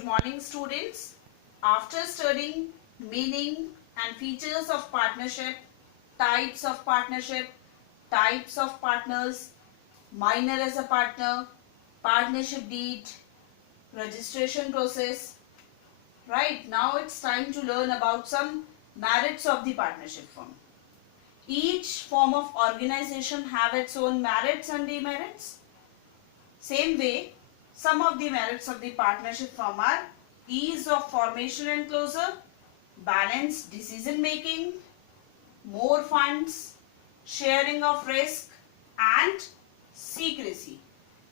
Good morning, students. After studying meaning and features of partnership, types of partners, minor as a partner, partnership deed, registration process, right? Now it's time to learn about some merits of the partnership firm. Each form of organization have its own merits and demerits. Same way, some of the merits of the partnership firm are ease of formation and closure, balanced decision making, more funds, sharing of risk and secrecy.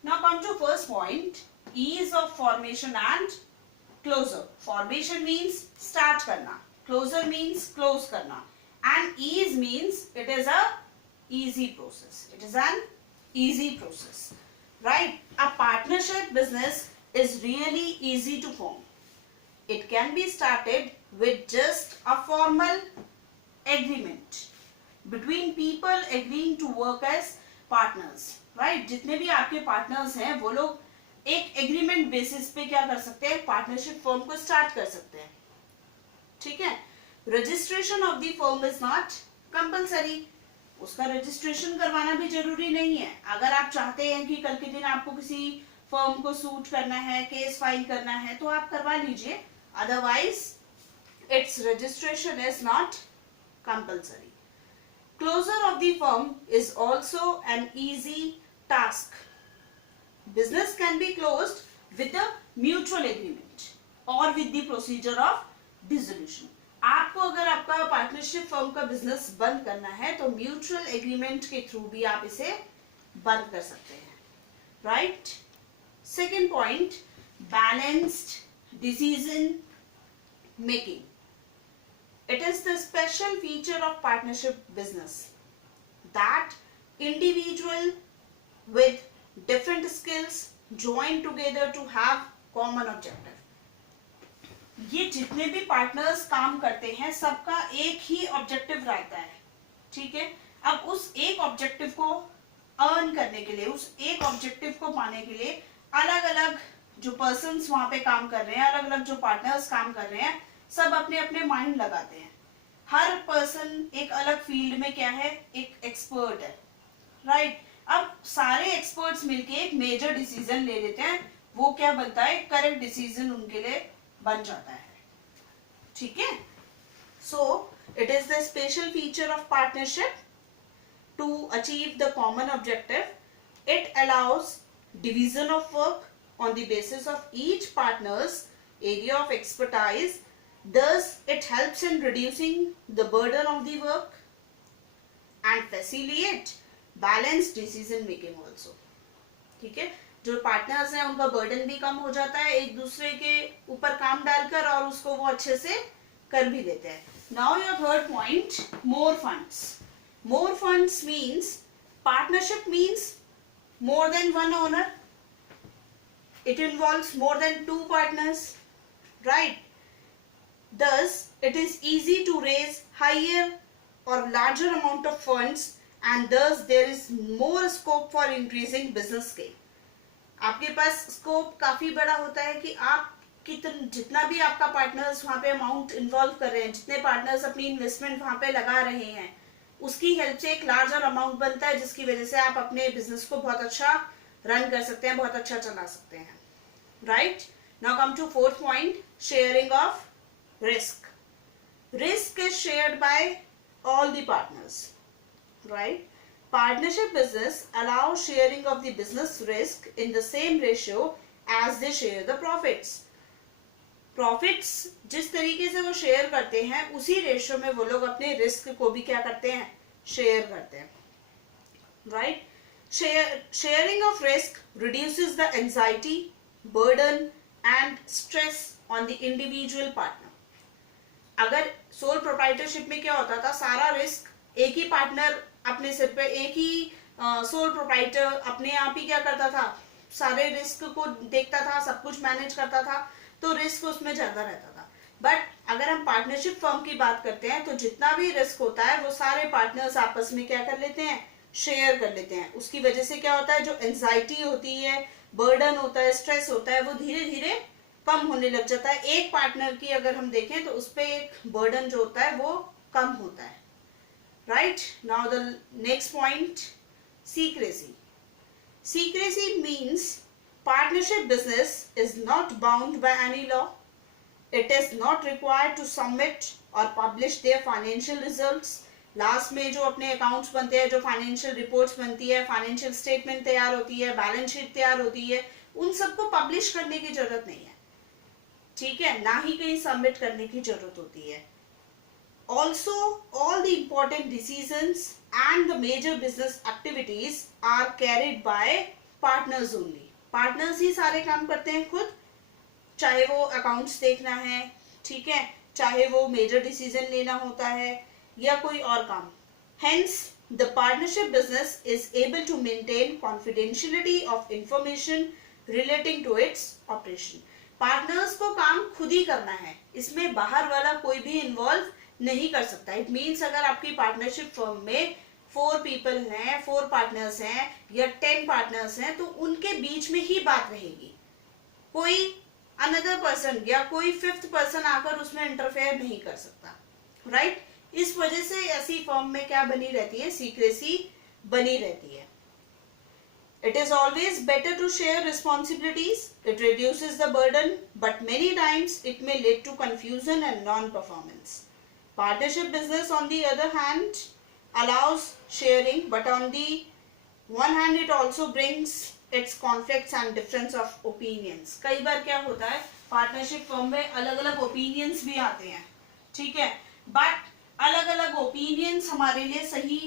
Now come to first point, ease of formation and closure. Formation means start karna, closure means close karna, and ease means it is a easy process. It is an easy process. Right? A partnership business is really easy to form. It can be started with just a formal agreement between people agreeing to work as partners. Right? जितने भी आपके partners हैं वो लोग एक agreement basis पे क्या कर सकते हैं, partnership firm को start कर सकते हैं. ठीक है? Registration of the firm is not compulsory. उसका रजिस्ट्रेशन करवाना भी जरूरी नहीं है. अगर आप चाहते हैं कि कल के दिन आपको किसी फर्म को सूट करना है, केस फाइल करना है, तो आप करवा लीजिए. Otherwise it's registration is not compulsory. Closure of the firm is also an easy task. Business can be closed with the mutual agreement और with the procedure of dissolution. आपको अगर आपका पार्टनरशिप फर्म का बिजनेस बंद करना है तो mutual agreement के थ्रू भी आप इसे बंद कर सकते हैं. Right? Second point, balanced decision making. It is the special feature of partnership business that individual with different skills join together to have common objective. ये जितने भी पार्टनर्स काम करते हैं सबका एक ही ऑब्जेक्टिव रहता है. ठीक है? अब उस एक ऑब्जेक्टिव को अर्न करने के लिए, उस एक ऑब्जेक्टिव को पाने के लिए अलग अलग जो पर्सन्स वहां पे काम कर रहे हैं, अलग अलग जो पार्टनर्स काम कर रहे हैं, सब अपने अपने माइंड लगाते हैं. हर पर्सन एक अलग फील्ड में क्या है, एक एक्सपर्ट है. राइट? अब सारे एक्सपर्ट्स मिलके एक मेजर डिसीजन ले लेते हैं. वो क्या बनता है, करेक्ट डिसीजन उनके लिए बन जाता है. ठीक है? So it is the special feature of partnership to achieve the common objective. It allows division of work on the basis of each partners area of expertise. thus it helps in reducing the burden of the work and facilitate balanced decision making also. ठीक है? जो partners हैं उनका burden भी कम हो जाता है, एक दूसरे के ऊपर काम डालकर, और उसको वो अच्छे से कर भी देते हैं. Now your third point, more funds. More funds means partnership means more than one owner. It involves more than two partners. Right? Thus, it is easy to raise higher or larger amount of funds, and thus there is more scope for increasing business scale. आपके पास scope काफी बड़ा होता है कि आप जितना भी आपका पार्टनर्स वहाँ पे अमाउंट इन्वॉल्व कर रहे हैं, जितने पार्टनर्स अपनी इन्वेस्टमेंट वहाँ पे लगा रहे हैं, उसकी हेल्प से एक लार्जर अमाउंट बनता है, जिसकी वजह से आप अपने बिजनेस को बहुत अच्छा रन कर सकते हैं, बहुत अच्छा चला सकते हैं. Right? Now come to fourth point, sharing of risk. Risk is shared by all the partners. Right? Partnership business allows sharing of the business risk in the same ratio as they share the profits. Profits जिस तरीके से वो share करते हैं उसी ratio में वो लोग अपने रिस्क को भी क्या करते हैं, शेयर करते हैं. Right? Sharing of risk reduces the anxiety, burden and stress on the individual partner. अगर सोल प्रोप्राइटरशिप में क्या होता था, सारा रिस्क एक ही पार्टनर अपने सिर पे, एक ही सोल प्रोप्राइटर अपने आप ही क्या करता था, सारे रिस्क को देखता था, सब कुछ मैनेज करता था, तो रिस्क उसमें ज्यादा रहता था. बट अगर हम पार्टनरशिप फर्म की बात करते हैं तो जितना भी रिस्क होता है वो सारे पार्टनर्स आपस में क्या कर लेते हैं, शेयर कर लेते हैं. उसकी वजह से क्या होता है, जो एंजाइटी होती है, बर्डन होता है, स्ट्रेस होता है, वो धीरे धीरे कम होने लग जाता है। एक पार्टनर की अगर हम देखें तो उस पर एक बर्डन जो होता है वो कम होता है, right. Now the next point, secrecy. Secrecy means partnership business is not bound by any law. It is not required to submit or publish their financial results. Last में जो अपने अकाउंट्स बनते हैं, जो फाइनेंशियल रिपोर्ट्स बनती है, financial statement तैयार होती है, बैलेंस शीट तैयार होती है, उन सबको पब्लिश करने की जरूरत नहीं है, ठीक है, ना ही कहीं सबमिट करने की जरूरत होती है. Also, all the important decisions and the major business activities are carried by partners only. Partners ही सारे काम करते हैं खुद, चाहे वो अकाउंट्स देखना है, ठीक है, चाहे वो मेजर डिसीजन लेना होता है या कोई और काम. Hence, the partnership business is able to maintain confidentiality of information relating to its operation. Partners को काम खुद ही करना है, इसमें बाहर वाला कोई भी इन्वॉल्व नहीं कर सकता. इट मीन्स अगर आपकी पार्टनरशिप फर्म में 4 पीपल हैं, 4 पार्टनर्स हैं या 10 पार्टनर्स हैं, तो उनके बीच में ही बात रहेगी, कोई अनदर पर्सन या कोई 5th पर्सन आकर उसमें इंटरफेयर नहीं कर सकता, राइट. इस वजह से ऐसी फर्म में क्या बनी रहती है, सीक्रेसी बनी रहती है. It is always better to share responsibilities. It reduces the burden, but many times it may lead to confusion and non-performance. Partnership business, on the other hand, allows sharing, but on the one hand, it also brings its conflicts and difference of opinions. कई बार क्या होता है, partnership firm में अलग अलग opinions भी आते हैं, ठीक है, बट अलग अलग ओपिनियंस हमारे लिए सही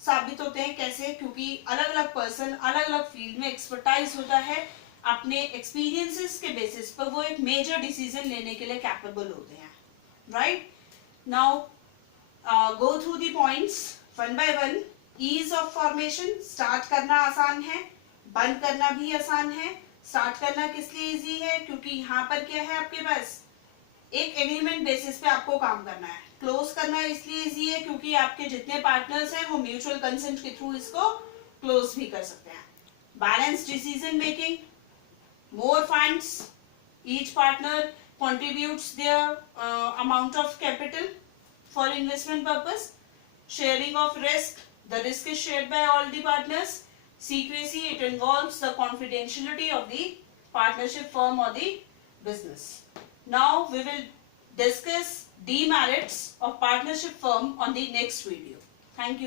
साबित होते हैं. कैसे? क्योंकि अलग अलग पर्सन अलग अलग फील्ड में एक्सपर्टाइज होता है, अपने एक्सपीरियंसेस के बेसिस पर वो एक मेजर डिसीजन लेने के लिए कैपेबल होते हैं, right. Now go through the points one by one. Ease of formation, start करना आसान है, बंद करना भी आसान है. स्टार्ट करना किस लिए इजी है, क्योंकि यहाँ पर क्या है, आपके पास एक एग्रीमेंट बेसिस पे आपको काम करना है. क्लोज करना इसलिए इजी है क्योंकि आपके जितने पार्टनर्स हैं वो म्यूचुअल कंसेंट के थ्रू इसको क्लोज भी कर सकते हैं. Balance decision making, more funds, each partner contributes their amount of capital for investment purpose. Sharing of risk, the risk is shared by all the partners. Secrecy, it involves the confidentiality of the partnership firm or the business. Now we will discuss demerits of partnership firm on the next video. Thank you.